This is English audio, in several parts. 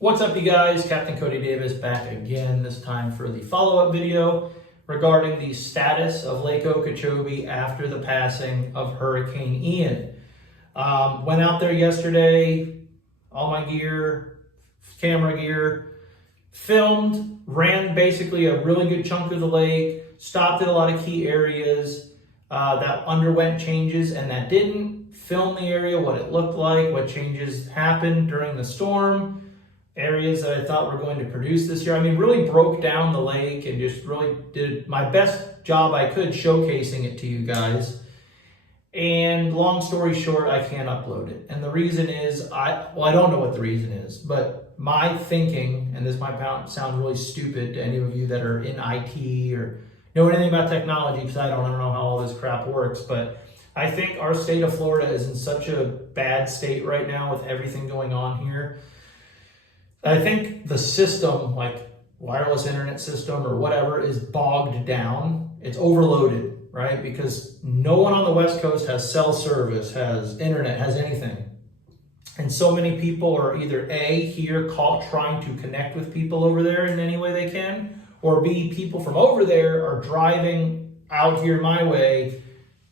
What's up, you guys? Captain Cody Davis back again, this time for the follow-up video regarding the status of Lake Okeechobee after the passing of Hurricane Ian. Went out there yesterday, all my gear, camera gear, filmed, ran basically a really good chunk of the lake, stopped at a lot of key areas that underwent changes and that didn't, filmed the area, what it looked like, what changes happened during the storm, areas that I thought were going to produce this year. I mean, really broke down the lake and just really did my best job I could showcasing it to you guys. And long story short, I can't upload it. And the reason is, I don't know what the reason is, but my thinking, and this might sound really stupid to any of you that are in IT or know anything about technology, because I don't know how all this crap works, but I think our state of Florida is in such a bad state right now with everything going on here. I think the system, like wireless internet system or whatever, is bogged down. It's overloaded, right? Because no one on the West Coast has cell service, has internet, has anything. And so many people are either A, here trying to connect with people over there in any way they can, or B, people from over there are driving out here my way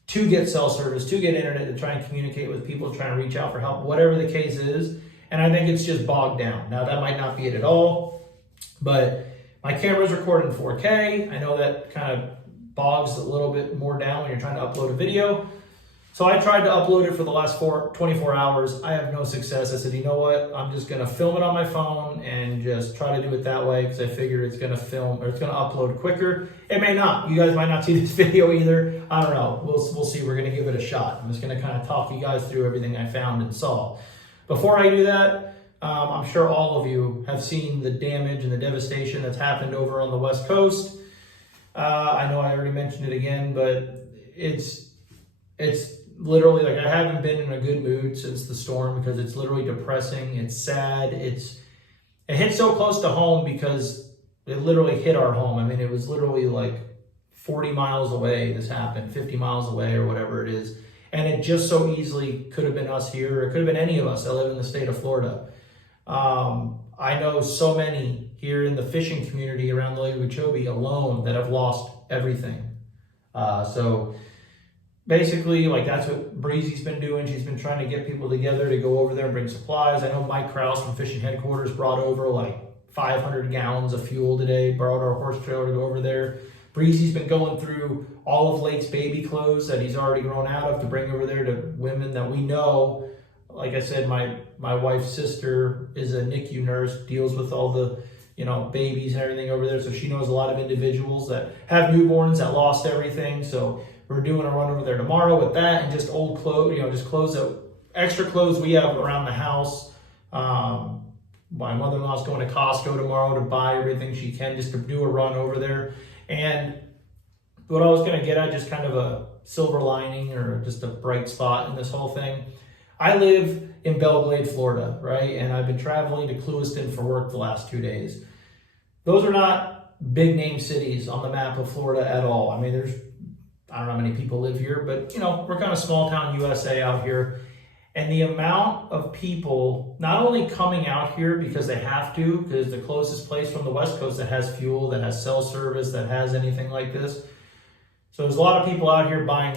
to get cell service, to get internet, to try and communicate with people, trying to reach out for help, whatever the case is. And I think it's just bogged down. Now, that might not be it at all, but my camera's recording 4K. I know that kind of bogs a little bit more down when you're trying to upload a video. So I tried to upload it for the last 24 hours. I have no success. I said, you know what? I'm just going to film it on my phone and just try to do it that way because I figure it's going to film or it's going to upload quicker. It may not. You guys might not see this video either. I don't know. We'll see. We're going to give it a shot. I'm just going to kind of talk you guys through everything I found and saw. Before I do that, I'm sure all of you have seen the damage and the devastation that's happened over on the West Coast. I know I already mentioned it again, but it's literally like I haven't been in a good mood since the storm because it's literally depressing. It's sad. It hit so close to home because it literally hit our home. I mean, it was literally like 40 miles away. This happened, 50 miles away or whatever it is. And it just so easily could have been us here. It could have been any of us that live in the state of Florida. I know so many here in the fishing community around the Lake Okeechobee alone that have lost everything. So basically, like that's what Breezy's been doing. She's been trying to get people together to go over there and bring supplies. I know Mike Krause from Fishing Headquarters brought over like 500 gallons of fuel today, borrowed our horse trailer to go over there. Breezy's been going through all of Lake's baby clothes that he's already grown out of to bring over there to women that we know. Like I said, my wife's sister is a NICU nurse, deals with all the babies and everything over there. So she knows a lot of individuals that have newborns that lost everything. So we're doing a run over there tomorrow with that and just old clothes, just clothes extra clothes we have around the house. My mother-in-law's going to Costco tomorrow to buy everything she can just to do a run over there. And what I was going to get at, just kind of a silver lining or just a bright spot in this whole thing. I live in Belglade, Florida, right? And I've been traveling to Clewiston for work the last 2 days. Those are not big name cities on the map of Florida at all. I mean, I don't know how many people live here, but we're kind of small town USA out here. And the amount of people not only coming out here because they have to, because the closest place from the West Coast that has fuel, that has cell service, that has anything like this. So there's a lot of people out here buying,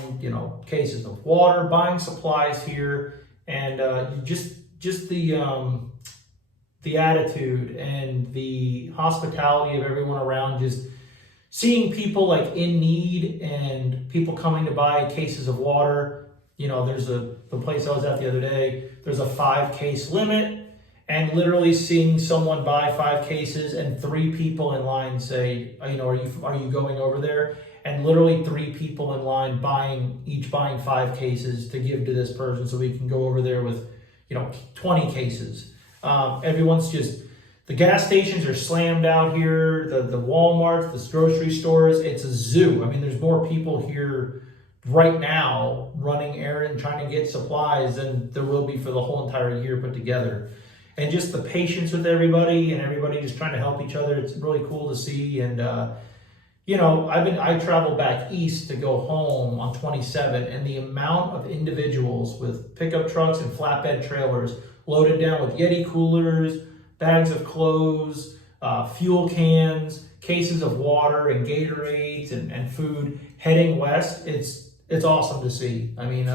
cases of water, buying supplies here, and just the attitude and the hospitality of everyone around, just seeing people like in need and people coming to buy cases of water. There's the place I was at the other day, there's a 5-case limit, and literally seeing someone buy 5 cases and 3 people in line say, are you going over there? And literally 3 people in line buying 5 cases to give to this person so we can go over there with, 20 cases. Everyone's just, the gas stations are slammed out here, the Walmarts, the grocery stores, it's a zoo. I mean, there's more people here right now running errands, trying to get supplies than there will be for the whole entire year put together. And just the patience with everybody and everybody just trying to help each other. It's really cool to see. And, I traveled back east to go home on 27, and the amount of individuals with pickup trucks and flatbed trailers loaded down with Yeti coolers, bags of clothes, fuel cans, cases of water and Gatorades and food heading west. It's awesome to see. I mean,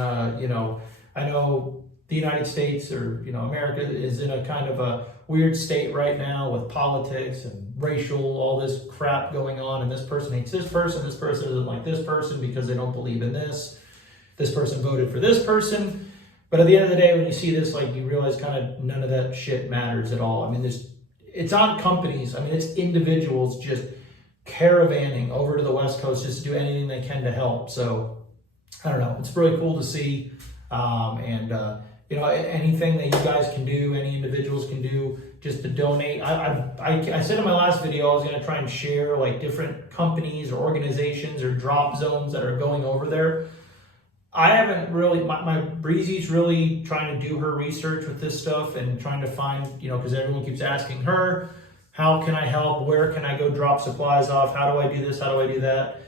you know, I know the United States, or, you know, America is in a kind of a weird state right now with politics and racial, all this crap going on, and this person hates this person doesn't like this person because they don't believe in this person voted for this person. But at the end of the day, when you see this, like, you realize kind of none of that shit matters at all. I mean, it's not companies. I mean, it's individuals just caravanning over to the West Coast just to do anything they can to help. So I don't know. It's really cool to see. You know, anything that you guys can do, any individuals can do, just to donate. I said in my last video, I was going to try and share like different companies or organizations or drop zones that are going over there. I haven't really, my Breezy's really trying to do her research with this stuff and trying to find, you know, because everyone keeps asking her, how can I help? Where can I go drop supplies off? How do I do this? How do I do that?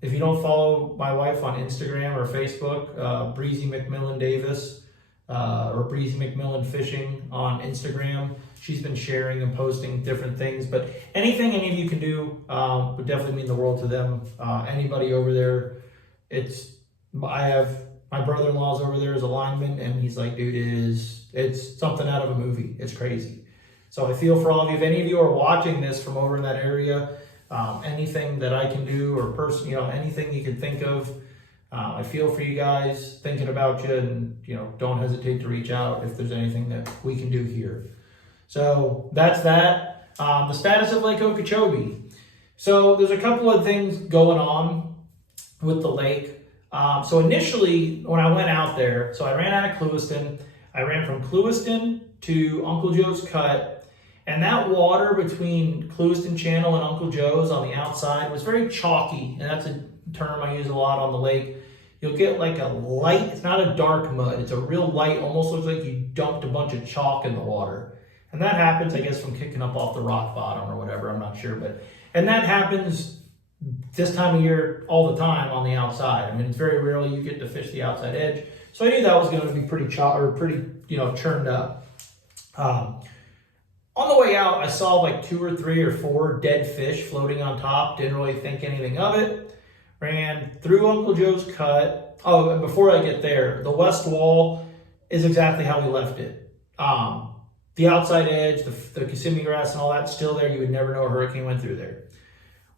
If you don't follow my wife on Instagram or Facebook, Breezy McMillan Davis, or Breezy McMillan Fishing on Instagram, she's been sharing and posting different things. But anything any of you can do would definitely mean the world to them. Anybody over there, I have my brother-in-law's over there as a lineman, and he's like, dude, it's something out of a movie. It's crazy. So I feel for all of you. If any of you are watching this from over in that area, anything that I can do, or you know, anything you can think of, I feel for you guys, thinking about you, and, you know, don't hesitate to reach out if there's anything that we can do here. So that's that. The status of Lake Okeechobee. So there's a couple of things going on with the lake. So initially, when I went out there, so I ran out of Clewiston. I ran from Clewiston to Uncle Joe's Cut, and that water between Clewiston Channel and Uncle Joe's on the outside was very chalky, and that's a term I use a lot on the lake. You'll get like a light, it's not a dark mud, it's a real light, almost looks like you dumped a bunch of chalk in the water. And that happens, I guess, from kicking up off the rock bottom or whatever, I'm not sure. And that happens this time of year all the time on the outside. I mean, it's very rarely you get to fish the outside edge. So I knew that was going to be pretty churned up. On the way out, I saw like 2 or 3 or 4 dead fish floating on top. Didn't really think anything of it. Ran through Uncle Joe's Cut. Oh, and before I get there, the west wall is exactly how we left it. The outside edge, the Kissimmee grass and all that's still there. You would never know a hurricane went through there.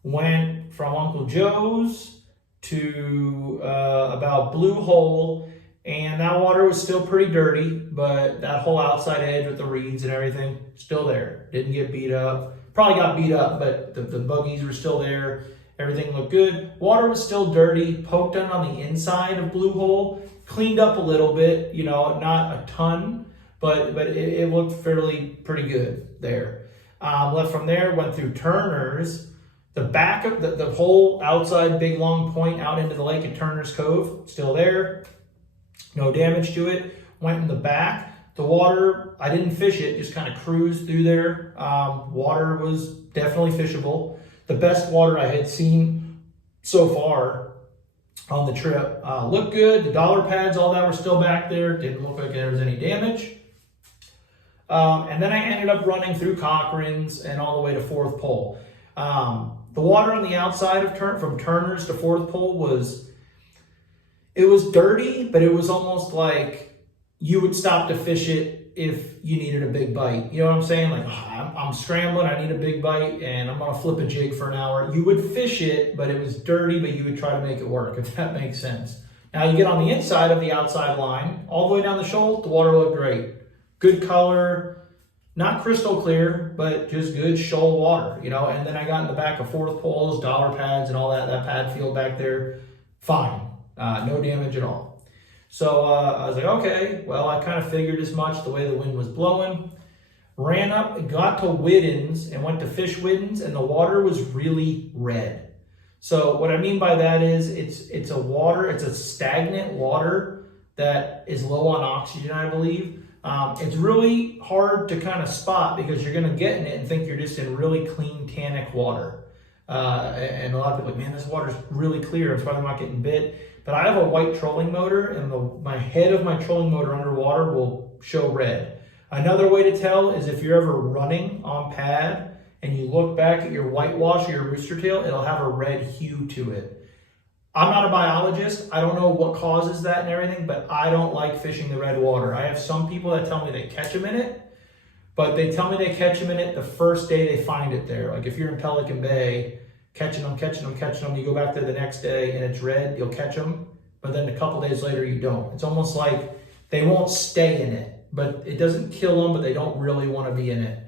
Went from Uncle Joe's to about Blue Hole, and that water was still pretty dirty, but that whole outside edge with the reeds and everything, still there. Didn't get beat up. Probably got beat up, but the buggies were still there. Everything looked good. Water was still dirty, poked in on the inside of Blue Hole, cleaned up a little bit, you know, not a ton, but it looked pretty good there. Left from there, went through Turner's. The back of the whole outside big long point out into the lake at Turner's Cove, still there. No damage to it. Went in the back. The water, I didn't fish it, just kind of cruised through there. Water was definitely fishable. The best water I had seen so far on the trip. Looked good. The dollar pads, all that were still back there. Didn't look like there was any damage. And then I ended up running through Cochran's and all the way to Fourth Pole. The water on the outside of from Turner's to Fourth Pole was dirty, but it was almost like you would stop to fish it if you needed a big bite. You know what I'm saying? Like, I'm scrambling, I need a big bite, and I'm gonna flip a jig for an hour. You would fish it, but it was dirty, but you would try to make it work, if that makes sense. Now you get on the inside of the outside line, all the way down the shoal, the water looked great. Good color, not crystal clear, but just good shoal water, you know. And then I got in the back of Fourth Poles, dollar pads and all that pad field back there, fine. No damage at all. So I was like, okay, well, I kind of figured as much the way the wind was blowing. Ran up, got to Whiddens and went to fish Whiddens, and the water was really red. So what I mean by that is it's a stagnant water that is low on oxygen, I believe. It's really hard to kind of spot because you're going to get in it and think you're just in really clean tannic water. And a lot of people are like, man, this water's really clear. It's probably not getting bit. But I have a white trolling motor, and my head of my trolling motor underwater will show red. Another way to tell is if you're ever running on pad and you look back at your whitewash or your rooster tail, it'll have a red hue to it. I'm not a biologist. I don't know what causes that and everything, but I don't like fishing the red water. I have some people that tell me they catch them in it, but they tell me they catch them in it the first day they find it there. Like if you're in Pelican Bay, catching them, you go back there the next day and it's red, you'll catch them, but then a couple days later you don't. It's almost like they won't stay in it, but it doesn't kill them, but they don't really want to be in it.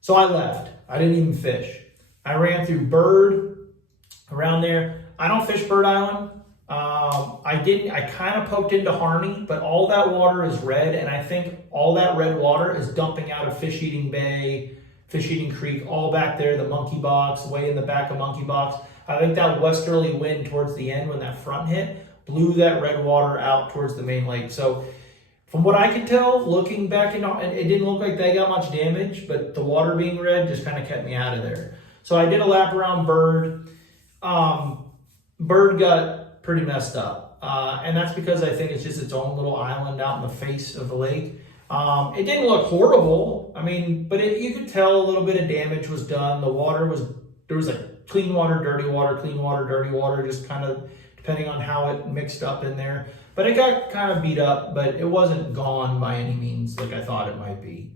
So I left. I didn't even fish. I ran through Bird around there. I don't fish Bird Island. I kind of poked into Harney, but all that water is red, and I think all that red water is dumping out of Fish Eating Bay, Fish Eating Creek, all back there, the Monkey Box, way in the back of Monkey Box. I think that westerly wind towards the end when that front hit blew that red water out towards the main lake. So from what I could tell, looking back, it didn't look like they got much damage, but the water being red just kind of kept me out of there. So I did a lap around Bird. Bird got pretty messed up. And that's because I think it's just its own little island out in the face of the lake. It didn't look horrible. I mean, but you could tell a little bit of damage was done. There was like clean water, dirty water, just kind of depending on how it mixed up in there. But it got kind of beat up, but it wasn't gone by any means like I thought it might be.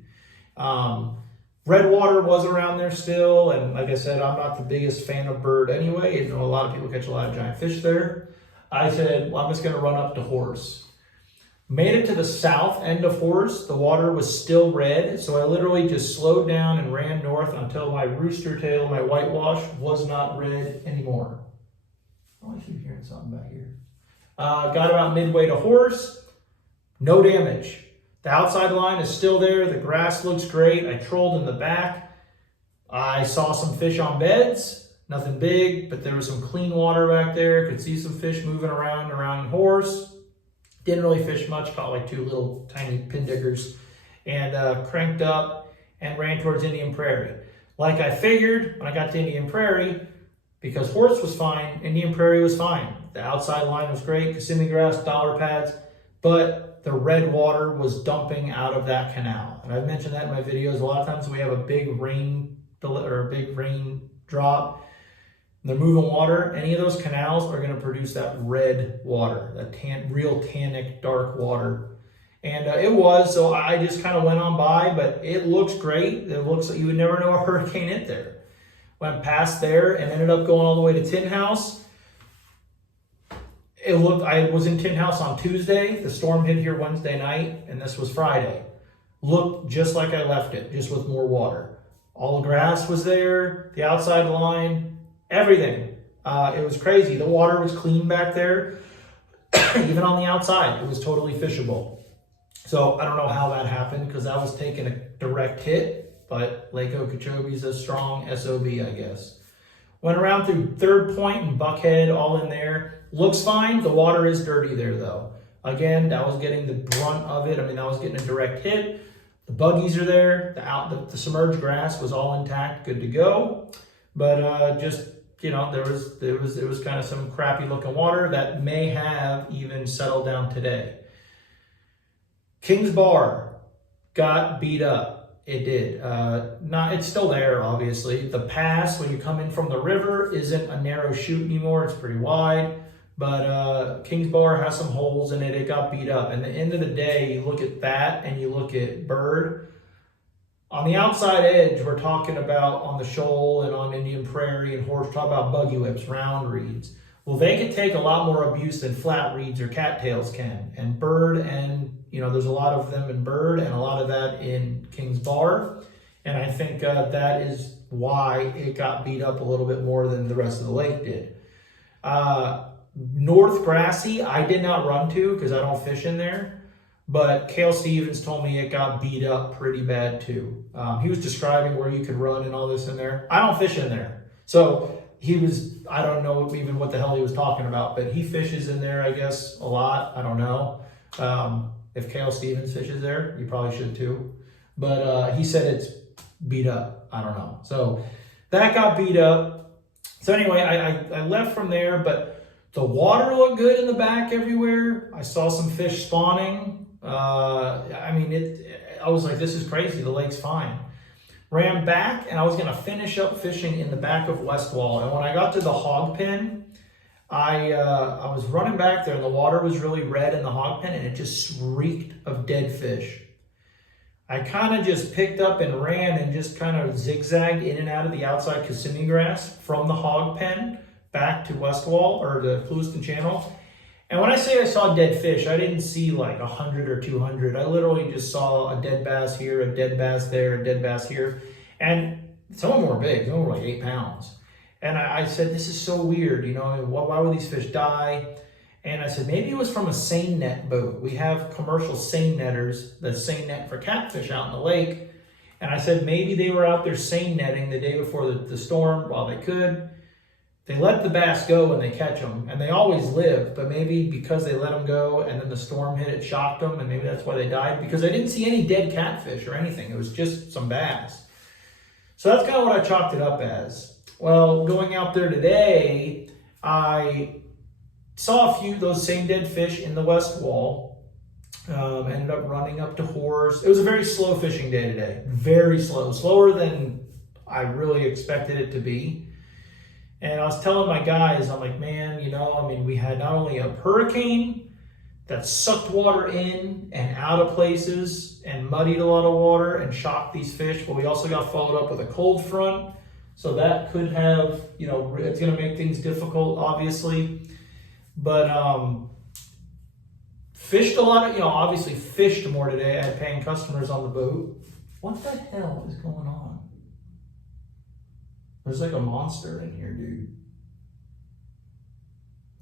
Red water was around there still, and like I said, I'm not the biggest fan of Bird anyway, even though a lot of people catch a lot of giant fish there. I said, well, I'm just gonna run up to Horse. Made it to the south end of Horse, the water was still red, so I literally just slowed down and ran north until my rooster tail, my whitewash, was not red anymore. Oh, I keep hearing something back here. Got about midway to Horse, no damage. The outside line is still there, the grass looks great. I trolled in the back. I saw some fish on beds, nothing big, but there was some clean water back there. Could see some fish moving around Horse. Didn't really fish much, caught like 2 little tiny pin diggers, and cranked up and ran towards Indian Prairie. Like I figured, when I got to Indian Prairie, because Horse was fine, Indian Prairie was fine. The outside line was great, Kissimmee grass, dollar pads, but the red water was dumping out of that canal. And I've mentioned that in my videos. A lot of times we have a big rain drop, they're moving water. Any of those canals are going to produce that red water, that real tannic, dark water. And it was, so I just kind of went on by, but it looks great. It looks like you would never know a hurricane hit there. Went past there and ended up going all the way to Tin House. I was in Tin House on Tuesday. The storm hit here Wednesday night, and this was Friday. Looked just like I left it, just with more water. All the grass was there, the outside line, everything. It was crazy. The water was clean back there. Even on the outside, it was totally fishable. So I don't know how that happened because I was taking a direct hit, but Lake Okeechobee is a strong SOB, I guess. Went around through Third Point and Buckhead, all in there. Looks fine. The water is dirty there, though. Again, that was getting the brunt of it. I mean, that was getting a direct hit. The buggies are there. The submerged grass was all intact, good to go. But just, you know, there was kind of some crappy looking water that may have even settled down today. Kings Bar got beat up. It did. It's still there, obviously. The pass, when you come in from the river, isn't a narrow chute anymore. It's pretty wide. But Kings Bar has some holes in it. It got beat up. And at the end of the day, you look at that and you look at Bird. On the outside edge, we're talking about on the shoal and on Indian Prairie and Horse, talk about buggy whips, round reeds. Well, they could take a lot more abuse than flat reeds or cattails can. And Bird, and you know, there's a lot of them in Bird and a lot of that in Kings Bar. And I think that is why it got beat up a little bit more than the rest of the lake did. North Grassy, I did not run to because I don't fish in there. But Cale Stevens told me it got beat up pretty bad too. He was describing where you could run and all this in there. I don't fish in there. So I don't know even what the hell he was talking about, but he fishes in there, I guess, a lot. I don't know. If Cale Stevens fishes there, you probably should too. But he said it's beat up. I don't know. So that got beat up. So anyway, I left from there, but the water looked good in the back everywhere. I saw some fish spawning. I mean, I was like, this is crazy, the lake's fine. Ran back, and I was gonna finish up fishing in the back of West Wall. And when I got to the hog pen, I was running back there, and the water was really red in the hog pen, and it just reeked of dead fish. I kind of just picked up and ran and just kind of zigzagged in and out of the outside Kissimmee grass from the hog pen back to West Wall, or the Clewiston Channel. And when I say I saw dead fish, I didn't see like 100 or 200. I literally just saw a dead bass here, a dead bass there, a dead bass here. And some of them were big, some of them were like 8 pounds. And I said, this is so weird, you know, why would these fish die? And I said, maybe it was from a seine net boat. We have commercial seine netters, the seine net for catfish out in the lake. And I said, maybe they were out there seine netting the day before the storm while they could. They let the bass go when they catch them, and they always live, but maybe because they let them go and then the storm hit, it shocked them, and maybe that's why they died, because I didn't see any dead catfish or anything. It was just some bass. So that's kind of what I chalked it up as. Well, going out there today, I saw a few of those same dead fish in the West Wall. Ended up running up to Horse. It was a very slow fishing day today. Very slow. Slower than I really expected it to be. And I was telling my guys, I'm like, man, you know, I mean, we had not only a hurricane that sucked water in and out of places and muddied a lot of water and shocked these fish, but we also got followed up with a cold front. So that could have, you know, it's going to make things difficult, obviously. But fished a lot of, you know, obviously fished more today. I had paying customers on the boat. What the hell is going on? There's like a monster in here, dude.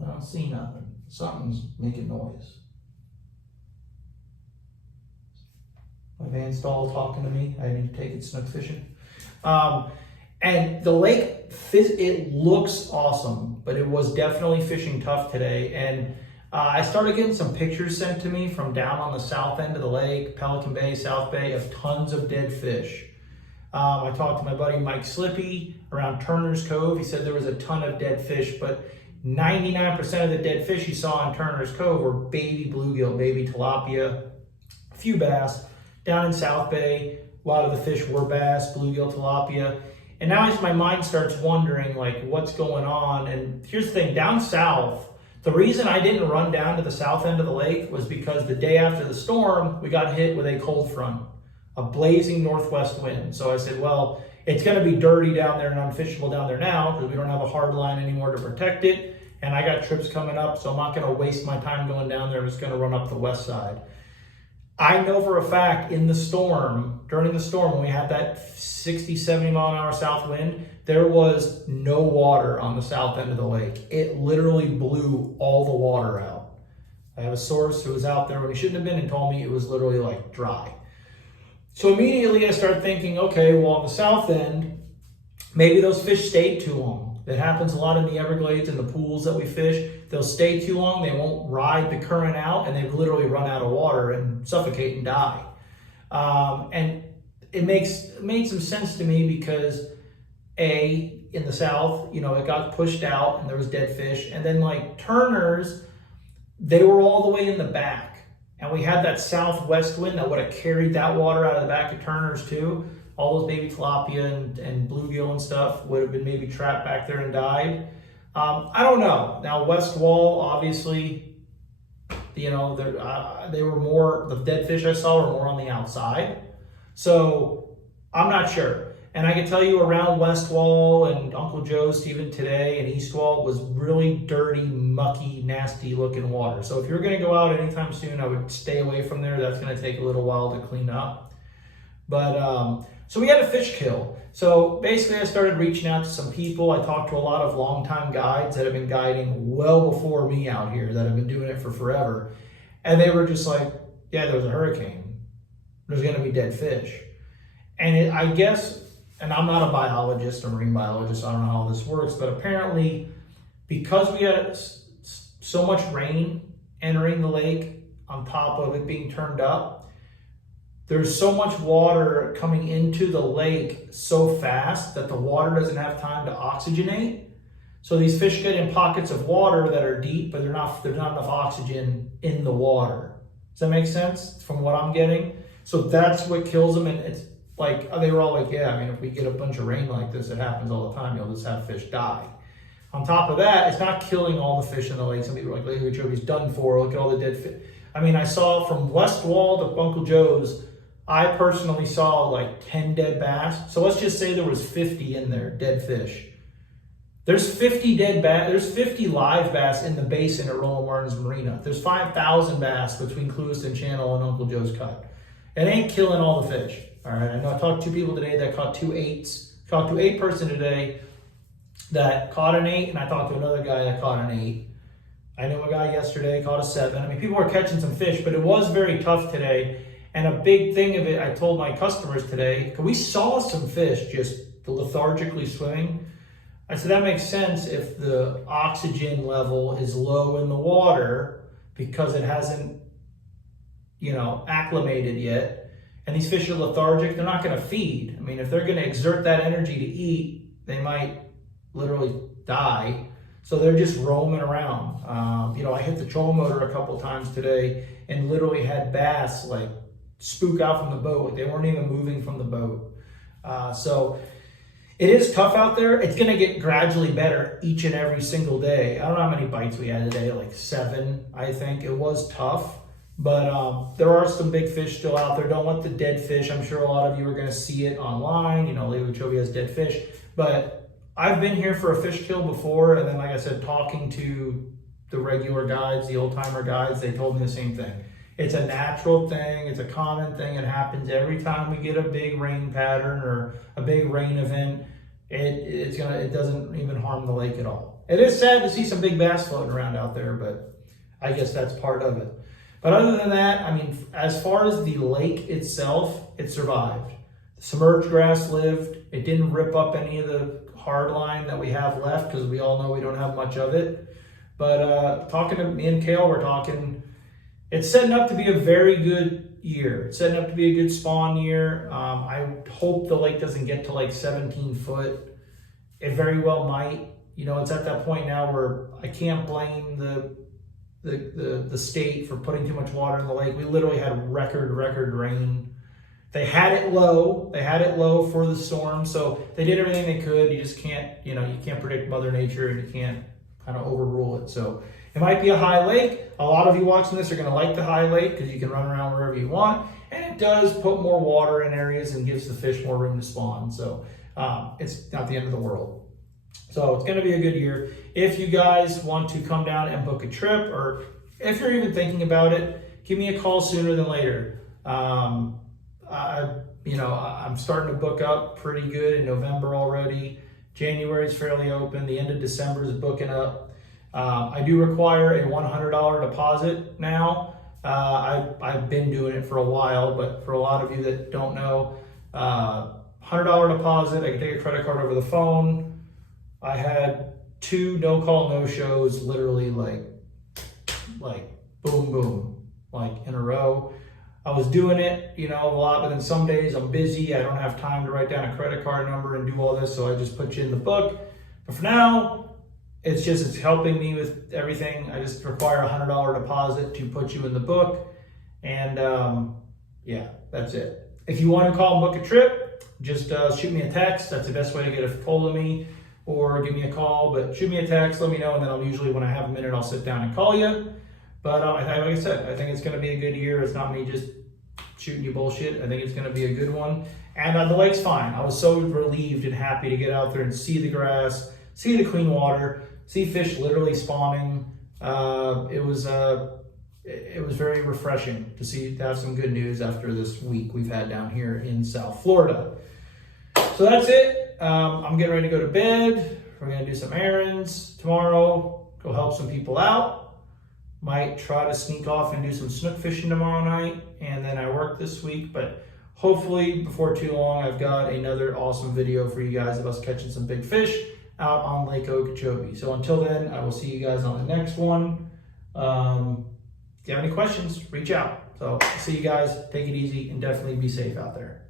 I don't see nothing. Something's making noise. My Van Stall talking to me. I need to take it snook fishing. And the lake, it looks awesome, but it was definitely fishing tough today. And I started getting some pictures sent to me from down on the south end of the lake, Pelican Bay, South Bay, of tons of dead fish. I talked to my buddy Mike Slippy around Turner's Cove. He said there was a ton of dead fish, but 99% of the dead fish he saw in Turner's Cove were baby bluegill, baby tilapia, a few bass. Down in South Bay, a lot of the fish were bass, bluegill, tilapia. And now as my mind starts wondering, like, what's going on? And here's the thing, down south, the reason I didn't run down to the south end of the lake was because the day after the storm, we got hit with a cold front, a blazing northwest wind. So I said, well, it's going to be dirty down there and unfishable down there now because we don't have a hard line anymore to protect it. And I got trips coming up, so I'm not going to waste my time going down there. I'm just going to run up the west side. I know for a fact in the storm, during the storm, when we had that 60, 70 mile an hour south wind, there was no water on the south end of the lake. It literally blew all the water out. I have a source who was out there when he shouldn't have been and told me it was literally like dry. So immediately I start thinking, okay, well, on the south end, maybe those fish stayed too long. That happens a lot in the Everglades and the pools that we fish. They'll stay too long, they won't ride the current out, and they've literally run out of water and suffocate and die. And it made some sense to me because in the south, you know, it got pushed out and there was dead fish. And then like Turner's, they were all the way in the back. And we had that southwest wind that would have carried that water out of the back of Turner's too. All those baby tilapia and bluegill and stuff would have been maybe trapped back there and died. I don't know. Now, West Wall, obviously, you know, they were more, the dead fish I saw were more on the outside. So I'm not sure. And I can tell you around West Wall and Uncle Joe's even today and East Wall was really dirty, mucky, nasty looking water. So if you're going to go out anytime soon, I would stay away from there. That's going to take a little while to clean up. But so we had a fish kill. So basically I started reaching out to some people. I talked to a lot of longtime guides that have been guiding well before me out here, that have been doing it for forever. And they were just like, yeah, there was a hurricane. There's going to be dead fish. And I guess, and I'm not a biologist, a marine biologist, so I don't know how this works, but apparently because we had so much rain entering the lake on top of it being turned up, there's so much water coming into the lake so fast that the water doesn't have time to oxygenate. So these fish get in pockets of water that are deep, but there's not enough oxygen in the water. Does that make sense from what I'm getting? So that's what kills them. And it's like, they were all like, yeah, I mean, if we get a bunch of rain like this, it happens all the time. You'll just have fish die. On top of that, it's not killing all the fish in the lake. Some people are like, Lake Okeechobee's done for. Look at all the dead fish. I mean, I saw from West Wall to Uncle Joe's, I personally saw like 10 dead bass. So let's just say there was 50 in there, dead fish. There's 50 dead bass. There's 50 live bass in the basin at Roland Martin's Marina. There's 5,000 bass between Clewiston Channel and Uncle Joe's Cut. It ain't killing all the fish. All right. I know I talked to 2 people today that caught 2 8s. Talked to 8 person today that caught an 8, and I talked to another guy that caught an 8. I know a guy yesterday caught a 7. I mean, people are catching some fish, but it was very tough today. And a big thing of it, I told my customers today, because we saw some fish just lethargically swimming. I said, that makes sense if the oxygen level is low in the water because it hasn't, acclimated yet. And these fish are lethargic, they're not going to feed. I mean, if they're going to exert that energy to eat, they might literally die. So they're just roaming around. I hit the trolling motor a couple times today and literally had bass like spook out from the boat. They weren't even moving from the boat. So it is tough out there. It's going to get gradually better each and every single day. I don't know how many bites we had today, like 7, I think. It was tough, but there are some big fish still out there. Don't let the dead fish. I'm sure a lot of you are going to see it online. Lake Okeechobee has dead fish, but I've been here for a fish kill before, and then, like I said, talking to the regular guides, the old-timer guides, they told me the same thing. It's a natural thing. It's a common thing. It happens every time we get a big rain pattern or a big rain event. It doesn't even harm the lake at all. It is sad to see some big bass floating around out there, but I guess that's part of it. But other than that, I mean, as far as the lake itself, it survived. The submerged grass lived. It didn't rip up any of the hard line that we have left because we all know we don't have much of it. But talking to me and Kale, we're talking, it's setting up to be a very good year. It's setting up to be a good spawn year. I hope the lake doesn't get to like 17 foot. It very well might. It's at that point now where I can't blame the state for putting too much water in the lake. We literally had record rain. They had it low. They had it low for the storm, so they did everything they could. You just can't, you can't predict Mother Nature, and you can't kind of overrule it. So it might be a high lake. A lot of you watching this are going to like the high lake because you can run around wherever you want, and it does put more water in areas and gives the fish more room to spawn. So it's not the end of the world. So it's going to be a good year. If you guys want to come down and book a trip, or if you're even thinking about it, give me a call sooner than later. I'm starting to book up pretty good in November already. January is fairly open. The end of December is booking up. I do require a $100 deposit now. I've been doing it for a while, but for a lot of you that don't know, $100 deposit. I can take a credit card over the phone. I had 2 no-call, no-shows, literally like boom, boom, like in a row. I was doing it, a lot, but then some days I'm busy. I don't have time to write down a credit card number and do all this, so I just put you in the book. But for now, it's helping me with everything. I just require a $100 deposit to put you in the book. And yeah, that's it. If you want to call and book a trip, just shoot me a text. That's the best way to get a hold of me, or give me a call. But shoot me a text, let me know, and then I'll usually, when I have a minute, I'll sit down and call you. But like I said, I think it's going to be a good year. It's not me just shooting you bullshit. I think it's going to be a good one. And the lake's fine. I was so relieved and happy to get out there and see the grass, see the clean water, see fish literally spawning. It was very refreshing to have some good news after this week we've had down here in South Florida. So that's it. I'm getting ready to go to bed. We're going to do some errands tomorrow, go help some people out. Might try to sneak off and do some snook fishing tomorrow night, and then I work this week, but hopefully before too long I've got another awesome video for you guys of us catching some big fish out on Lake Okeechobee. So until then, I will see you guys on the next one. If you have any questions, reach out. So see you guys, take it easy, and definitely be safe out there.